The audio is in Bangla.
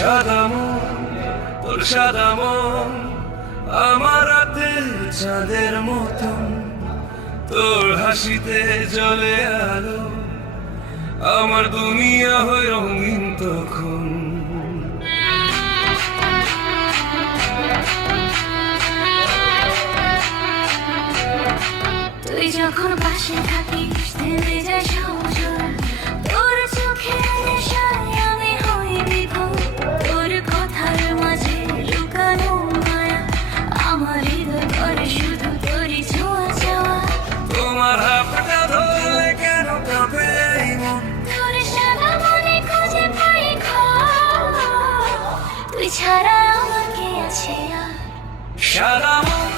সাদা মন, তোর সাদা মন আমার রাতের চাঁদের মতন, তোর হাসিতে জ্বলে আলো, আমার দুনিয়া হয় রঙিন তখন। তুই যখন পাশে থাকিস থেমে যায় সময়, তোর চোখের নেশায় আমি হই বিভোর, তোর কথার মাঝে লুকানো মায়া, আমার হৃদয় করে শুধু তোরই ছোঁয়া চাওয়া। তোমার হাতটা ধরলে কেন কাঁপে এই মন, তোর সাদা মনে খুঁজে পাই ঘর, তুই ছাড়া আমার কে আছে আর? সাদা মন,